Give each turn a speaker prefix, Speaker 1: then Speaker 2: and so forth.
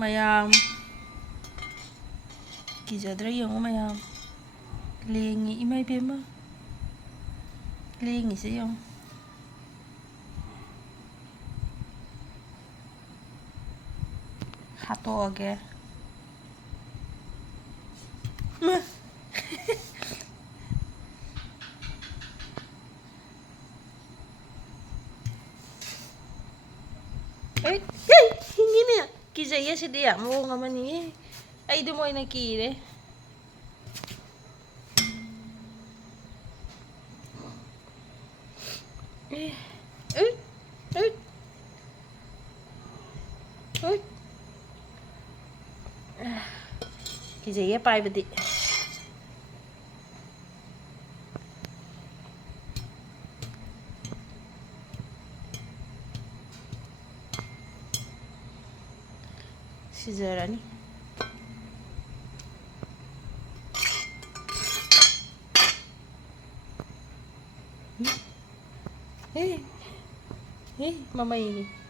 Speaker 1: ꯃꯌꯥꯝ ꯀꯤꯖꯗ꯭ꯔꯥ ꯌꯦꯡꯉꯣ ꯃꯌꯥꯝ ꯂꯦꯡꯉꯤ ꯏꯃꯥ ꯏꯕꯦꯝꯃ ꯂꯦꯡꯉꯤꯁꯦ ꯌꯦꯡꯉꯣ ꯍꯥꯠꯇꯣꯛꯑꯒꯦ Iya si Dia mo nga man ni. Ay di mo ay nakire. Eh. Eh. Eh. Eh. Kizaya pa ibadi. Eh. sejarah ni. Hei, hei, mama ini.